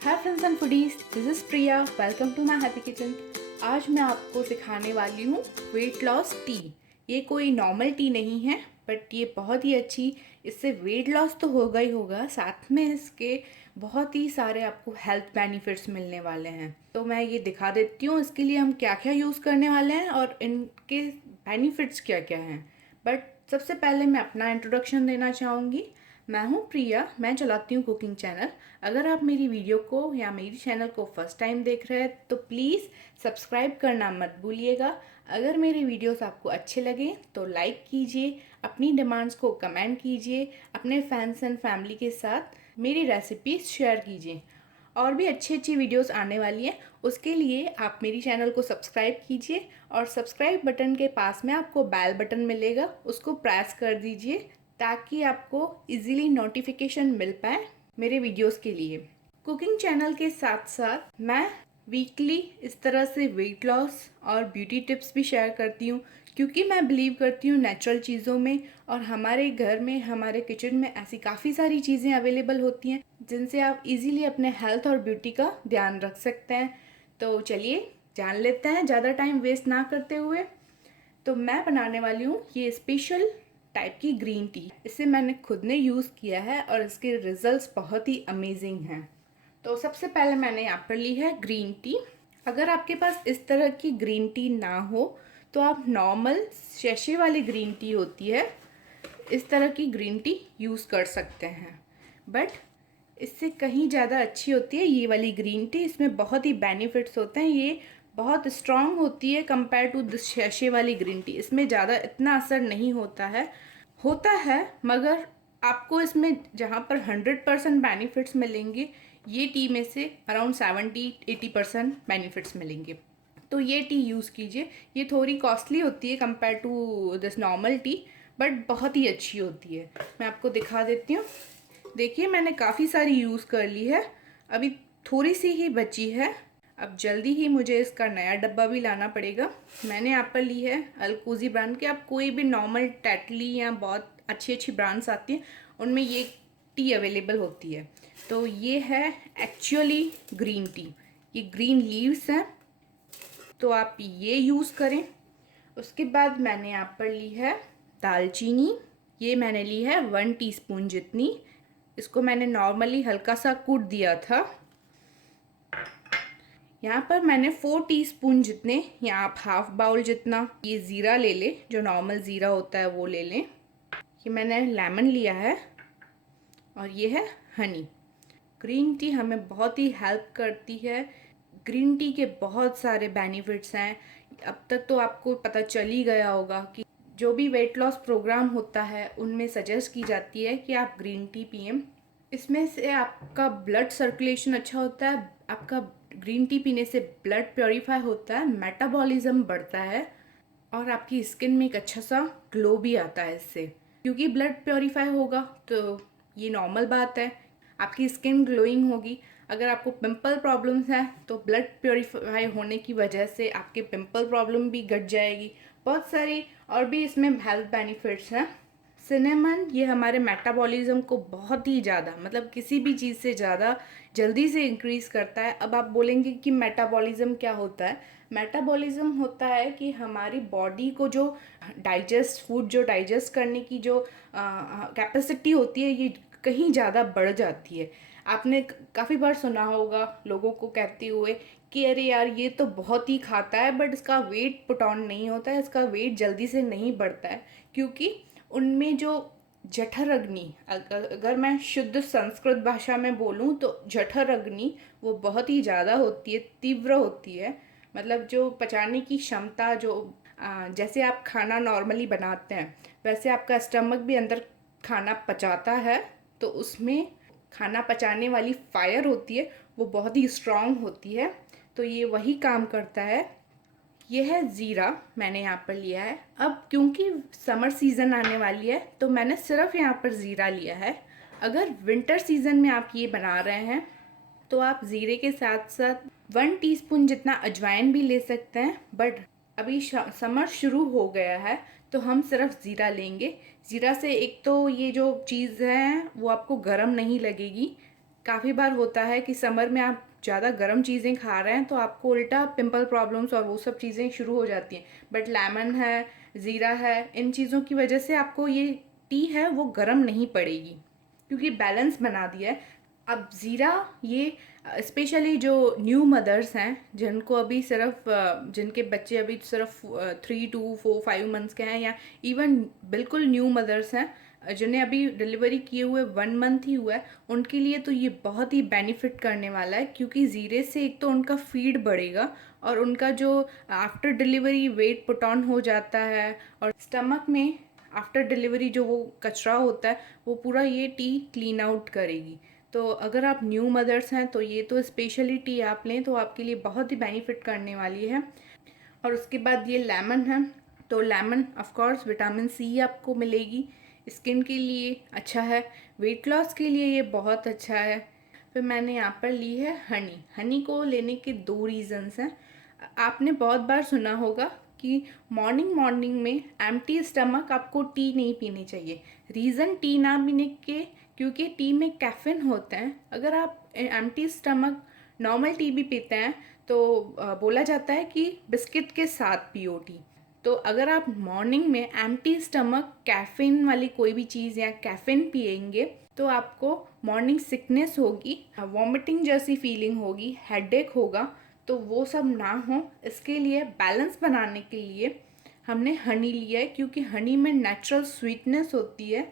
Hi friends and foodies, this is Priya. Welcome to my happy kitchen. आज मैं आपको सिखाने वाली हूँ वेट लॉस टी। ये कोई नॉर्मल टी नहीं है, बट ये बहुत ही अच्छी, इससे वेट लॉस तो होगा ही होगा, साथ में इसके बहुत ही सारे आपको हेल्थ बेनिफिट्स मिलने वाले हैं। तो मैं ये दिखा देती हूँ इसके लिए हम क्या क्या यूज़ करने वाले हैं और इनके बेनिफिट्स क्या क्या हैं। बट सबसे पहले मैं अपना इंट्रोडक्शन देना चाहूँगी। मैं हूँ प्रिया, मैं चलाती हूँ कुकिंग चैनल। अगर आप मेरी वीडियो को या मेरी चैनल को फर्स्ट टाइम देख रहे हैं तो प्लीज़ सब्सक्राइब करना मत भूलिएगा। अगर मेरे वीडियोस आपको अच्छे लगे तो लाइक कीजिए, अपनी डिमांड्स को कमेंट कीजिए, अपने फैंस एंड फैमिली के साथ मेरी रेसिपीज शेयर कीजिए। और भी अच्छी अच्छी वीडियोस आने वाली हैं, उसके लिए आप मेरी चैनल को सब्सक्राइब कीजिए और सब्सक्राइब बटन के पास में आपको बेल बटन मिलेगा, उसको प्रेस कर दीजिए ताकि आपको इजीली नोटिफिकेशन मिल पाए मेरे वीडियोस के लिए। कुकिंग चैनल के साथ साथ मैं वीकली इस तरह से वेट लॉस और ब्यूटी टिप्स भी शेयर करती हूँ, क्योंकि मैं बिलीव करती हूँ नेचुरल चीज़ों में। और हमारे घर में, हमारे किचन में ऐसी काफ़ी सारी चीज़ें अवेलेबल होती हैं जिनसे आप इजीली अपने हेल्थ और ब्यूटी का ध्यान रख सकते हैं। तो चलिए जान लेते हैं ज़्यादा टाइम वेस्ट ना करते हुए। तो मैं बनाने वाली हूँ ये स्पेशल टाइप की ग्रीन टी। इसे मैंने खुद ने यूज़ किया है और इसके रिजल्ट्स बहुत ही अमेजिंग हैं। तो सबसे पहले मैंने यहाँ पर ली है ग्रीन टी। अगर आपके पास इस तरह की ग्रीन टी ना हो तो आप नॉर्मल शैशे वाली ग्रीन टी होती है, इस तरह की ग्रीन टी यूज़ कर सकते हैं। बट इससे कहीं ज़्यादा अच्छी होती है ये वाली ग्रीन टी। इसमें बहुत ही बेनिफिट्स होते हैं, ये बहुत स्ट्रॉन्ग होती है कंपेयर टू दिस शैशे वाली ग्रीन टी। इसमें ज़्यादा इतना असर नहीं होता है मगर आपको इसमें जहाँ पर 100% बेनिफिट्स मिलेंगे, ये टी में से अराउंड 70-80% बेनिफिट्स मिलेंगे। तो ये टी यूज़ कीजिए। ये थोड़ी कॉस्टली होती है compare to this normal tea, but बहुत ही अच्छी होती है। मैं आपको दिखा देती हूँ। देखिए मैंने काफ़ी सारी यूज़ कर ली है, अभी थोड़ी सी ही बची है। अब जल्दी ही मुझे इसका नया डब्बा भी लाना पड़ेगा। मैंने यहाँ पर ली है अल्कोजी ब्रांड के। आप कोई भी नॉर्मल टेटली या बहुत अच्छी अच्छी ब्रांड्स आती हैं उनमें ये टी अवेलेबल होती है। तो ये है एक्चुअली ग्रीन टी, ये ग्रीन लीव्स हैं, तो आप ये यूज़ करें। उसके बाद मैंने यहाँ पर ली है दालचीनी। ये मैंने ली है 1 टीस्पून जितनी। इसको मैंने नॉर्मली हल्का सा कूट दिया था। यहाँ पर मैंने 4 टीस्पून जितने, या आप हाफ बाउल जितना ये ज़ीरा ले लें, जो नॉर्मल ज़ीरा होता है वो ले लें। ये मैंने लेमन लिया है और ये है हनी। ग्रीन टी हमें बहुत ही हेल्प करती है। ग्रीन टी के बहुत सारे बेनिफिट्स हैं। अब तक तो आपको पता चल ही गया होगा कि जो भी वेट लॉस प्रोग्राम होता है उनमें सजेस्ट की जाती है कि आप ग्रीन टी पिएं। इसमें से आपका ब्लड सर्कुलेशन अच्छा होता है, आपका ग्रीन टी पीने से ब्लड प्योरीफाई होता है, मेटाबॉलिज्म बढ़ता है और आपकी स्किन में एक अच्छा सा ग्लो भी आता है इससे। क्योंकि ब्लड प्योरीफाई होगा तो ये नॉर्मल बात है, आपकी स्किन ग्लोइंग होगी। अगर आपको पिंपल प्रॉब्लम्स हैं तो ब्लड प्योरीफाई होने की वजह से आपके पिंपल प्रॉब्लम भी घट जाएगी। बहुत सारी और भी इसमें हेल्थ बेनिफिट्स हैं। सिनेमन ये हमारे मेटाबॉलिज्म को बहुत ही ज़्यादा, मतलब किसी भी चीज़ से ज़्यादा जल्दी से इंक्रीज़ करता है। अब आप बोलेंगे कि मेटाबॉलिज्म क्या होता है। मेटाबॉलिज्म होता है कि हमारी बॉडी को जो फूड जो डाइजेस्ट करने की जो कैपेसिटी होती है, ये कहीं ज़्यादा बढ़ जाती है। आपने काफ़ी बार सुना होगा लोगों को कहते हुए कि अरे यार ये तो बहुत ही खाता है बट इसका वेट पुट ऑन नहीं होता है, इसका वेट जल्दी से नहीं बढ़ता है। क्योंकि उनमें जो जठर अग्नि, अगर मैं शुद्ध संस्कृत भाषा में बोलूँ तो जठर अग्नि वो बहुत ही ज़्यादा होती है, तीव्र होती है। मतलब जो पचाने की क्षमता, जो जैसे आप खाना नॉर्मली बनाते हैं वैसे आपका स्टमक भी अंदर खाना पचाता है, तो उसमें खाना पचाने वाली फायर होती है वो बहुत ही स्ट्रांग होती है। तो ये वही काम करता है। ये है ज़ीरा, मैंने यहाँ पर लिया है। अब क्योंकि समर सीज़न आने वाली है तो मैंने सिर्फ यहाँ पर ज़ीरा लिया है। अगर विंटर सीज़न में आप ये बना रहे हैं तो आप ज़ीरे के साथ साथ 1 टीस्पून जितना अजवाइन भी ले सकते हैं। बट अभी समर शुरू हो गया है तो हम सिर्फ ज़ीरा लेंगे। ज़ीरा से एक तो ये जो चीज़ है वो आपको गर्म नहीं लगेगी, काफ़ी बार होता है कि समर में आप ज़्यादा गर्म चीज़ें खा रहे हैं तो आपको उल्टा पिंपल प्रॉब्लम्स और वो सब चीज़ें शुरू हो जाती हैं। बट लेमन है, ज़ीरा है, इन चीज़ों की वजह से आपको ये टी है वो गर्म नहीं पड़ेगी, क्योंकि बैलेंस बना दिया है। अब ज़ीरा ये स्पेशली जो न्यू मदर्स हैं, जिनको अभी सिर्फ जिनके बच्चे अभी सिर्फ 3 to 4 5 मंथ्स के हैं, या इवन बिल्कुल न्यू मदर्स हैं जिन्हें अभी डिलीवरी किए हुए 1 मंथ ही हुआ है, उनके लिए तो ये बहुत ही बेनिफिट करने वाला है। क्योंकि ज़ीरे से एक तो उनका फीड बढ़ेगा और उनका जो after delivery weight put on हो जाता है, और स्टमक में आफ्टर डिलीवरी जो वो कचरा होता है वो पूरा ये टी क्लीन आउट करेगी। तो अगर आप न्यू मदर्स हैं तो ये तो स्पेशली टी आप लें तो आपके लिए बहुत ही बेनिफिट करने वाली है। और उसके बाद ये लेमन है, तो lemon of course vitamin C आपको मिलेगी, स्किन के लिए अच्छा है, वेट लॉस के लिए ये बहुत अच्छा है। फिर मैंने यहाँ पर ली है हनी। हनी को लेने के 2 रीज़न्स हैं। आपने बहुत बार सुना होगा कि मॉर्निंग मॉर्निंग में एम्प्टी स्टमक आपको टी नहीं पीनी चाहिए। रीज़न टी ना पीने के, क्योंकि टी में कैफीन होता है। अगर आप एम्प्टी स्टमक नॉर्मल टी भी पीते हैं तो बोला जाता है कि बिस्किट के साथ पियो टी। तो अगर आप मॉर्निंग में एम्प्टी स्टमक कैफीन वाली कोई भी चीज़ या कैफीन पिएंगे तो आपको मॉर्निंग सिकनेस होगी, वॉमिटिंग जैसी फीलिंग होगी, हेडेक होगा। तो वो सब ना हो, इसके लिए बैलेंस बनाने के लिए हमने हनी लिया है, क्योंकि हनी में नेचुरल स्वीटनेस होती है।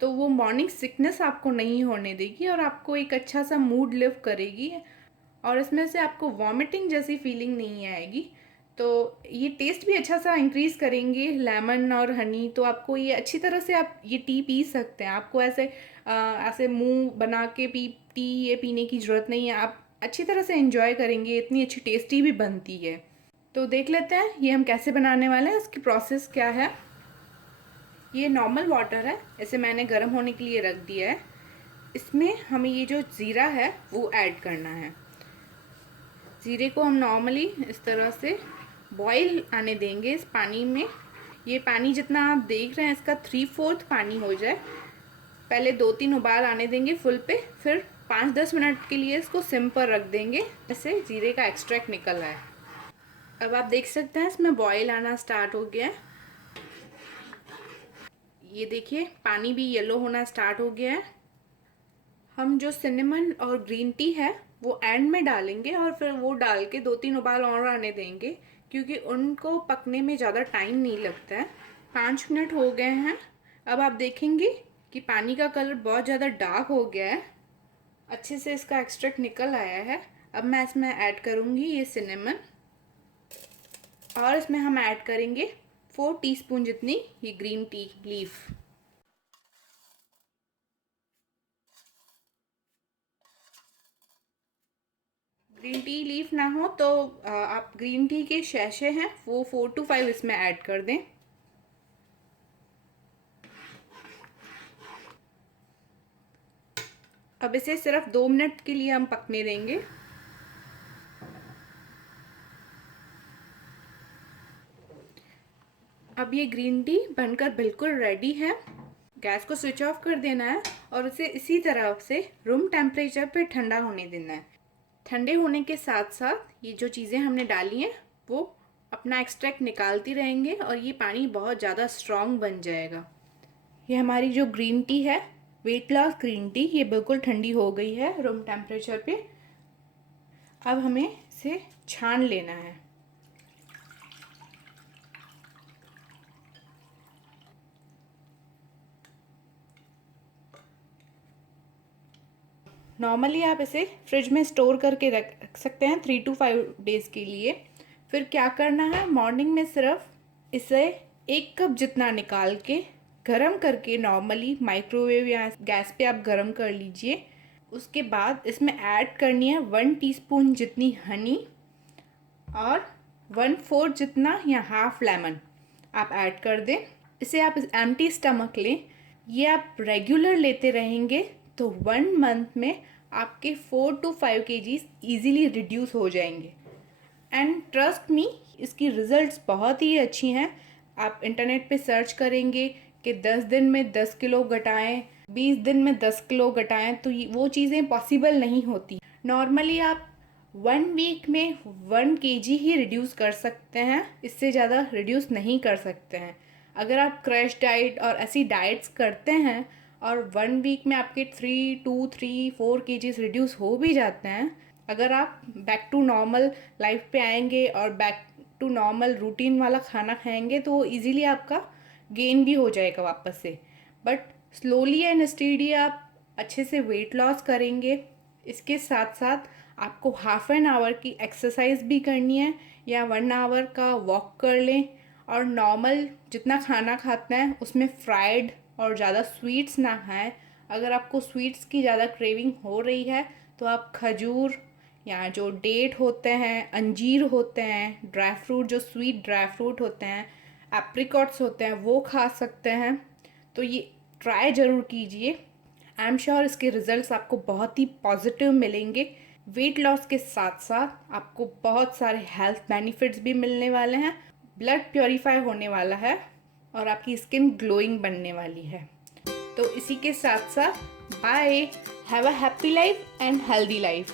तो वो मॉर्निंग सिकनेस आपको नहीं होने देगी और आपको एक अच्छा सा मूड लिव करेगी, और इसमें से आपको वॉमिटिंग जैसी फीलिंग नहीं आएगी। तो ये टेस्ट भी अच्छा सा इंक्रीज़ करेंगे लेमन और हनी। तो आपको ये अच्छी तरह से आप ये टी पी सकते हैं। आपको ऐसे मुंह बना के टी ये पीने की ज़रूरत नहीं है। आप अच्छी तरह से एंजॉय करेंगे, इतनी अच्छी टेस्टी भी बनती है। तो देख लेते हैं ये हम कैसे बनाने वाले हैं, इसकी प्रोसेस क्या है। ये नॉर्मल वाटर है, इसे मैंने गर्म होने के लिए रख दिया है। इसमें हमें ये जो ज़ीरा है वो ऐड करना है। ज़ीरे को हम नॉर्मली इस तरह से बॉईल आने देंगे इस पानी में। ये पानी जितना आप देख रहे हैं इसका 3/4 पानी हो जाए। पहले 2-3 उबाल आने देंगे फुल पे, फिर 5-10 मिनट के लिए इसको सिम पर रख देंगे, इससे ज़ीरे का एक्सट्रैक्ट निकल आए। अब आप देख सकते हैं इसमें बॉईल आना स्टार्ट हो गया है। ये देखिए पानी भी येलो होना स्टार्ट हो गया है। हम जो सिनेमन और ग्रीन टी है वो एंड में डालेंगे और फिर वो डाल के 2-3 उबाल और आने देंगे, क्योंकि उनको पकने में ज़्यादा टाइम नहीं लगता है। 5 मिनट हो गए हैं। अब आप देखेंगे कि पानी का कलर बहुत ज़्यादा डार्क हो गया है, अच्छे से इसका एक्सट्रैक्ट निकल आया है। अब मैं इसमें ऐड करूँगी ये सिनेमन, और इसमें हम ऐड करेंगे 4 टीस्पून जितनी ये green tea leaf. Green tea leaf ना हो तो आप ग्रीन टी के शैशे हैं वो 4 to 5 इसमें ऐड कर दें। अब इसे सिर्फ 2 मिनट के लिए हम पकने देंगे। अब ये ग्रीन टी बनकर बिल्कुल रेडी है। गैस को स्विच ऑफ कर देना है और इसे इसी तरह से रूम टेम्परेचर पे ठंडा होने देना है। ठंडे होने के साथ साथ ये जो चीज़ें हमने डाली हैं वो अपना एक्सट्रैक्ट निकालती रहेंगे और ये पानी बहुत ज़्यादा स्ट्रॉन्ग बन जाएगा। ये हमारी जो ग्रीन टी है, वेट लॉस ग्रीन टी, ये बिल्कुल ठंडी हो गई है रूम टेम्परेचर पे। अब हमें इसे छान लेना है। नॉर्मली आप इसे फ्रिज में स्टोर करके रख सकते हैं 3 to 5 डेज़ के लिए। फिर क्या करना है, मॉर्निंग में सिर्फ इसे 1 कप जितना निकाल के गरम करके, नॉर्मली माइक्रोवेव या गैस पे आप गरम कर लीजिए। उसके बाद इसमें ऐड करनी है 1 टीस्पून जितनी हनी और 1/4 जितना या हाफ लेमन आप ऐड कर दें। इसे आप एम्प्टी स्टमक लें। ये आप रेगुलर लेते रहेंगे तो 1 मंथ में आपके 4 to 5 kgs ईजिली रिड्यूस हो जाएंगे। एंड ट्रस्ट मी, इसकी रिजल्ट्स बहुत ही अच्छी हैं। आप इंटरनेट पे सर्च करेंगे कि 10 दिन में 10 किलो घटाएं, 20 दिन में 10 किलो घटाएं तो वो चीज़ें पॉसिबल नहीं होती। नॉर्मली आप 1 वीक में 1 केजी ही रिड्यूस कर सकते हैं, इससे ज़्यादा रिड्यूस नहीं कर सकते हैं। अगर आप क्रैश डाइट और ऐसी डाइट्स करते हैं और 1 वीक में आपके 4 केजीज रिड्यूस हो भी जाते हैं, अगर आप बैक टू नॉर्मल लाइफ पे आएंगे और बैक टू नॉर्मल रूटीन वाला खाना खाएंगे तो वो ईज़िली आपका गेन भी हो जाएगा वापस से। बट स्लोली एंड स्टेडी आप अच्छे से वेट लॉस करेंगे। इसके साथ साथ आपको हाफ एन आवर की एक्सरसाइज भी करनी है या 1 आवर का वॉक कर लें। और नॉर्मल जितना खाना खाते हैं उसमें फ्राइड और ज़्यादा स्वीट्स ना खाएं। अगर आपको स्वीट्स की ज़्यादा क्रेविंग हो रही है तो आप खजूर या जो डेट होते हैं, अंजीर होते हैं, ड्राई फ्रूट जो स्वीट ड्राई फ्रूट होते हैं, एप्रिकॉट्स होते हैं, वो खा सकते हैं। तो ये ट्राई ज़रूर कीजिए। आई एम श्योर इसके रिजल्ट्स आपको बहुत ही पॉजिटिव मिलेंगे। वेट लॉस के साथ साथ आपको बहुत सारे हेल्थ बेनिफिट्स भी मिलने वाले हैं, ब्लड प्योरीफाई होने वाला है और आपकी स्किन ग्लोइंग बनने वाली है। तो इसी के साथ साथ bye, have a happy life and healthy life.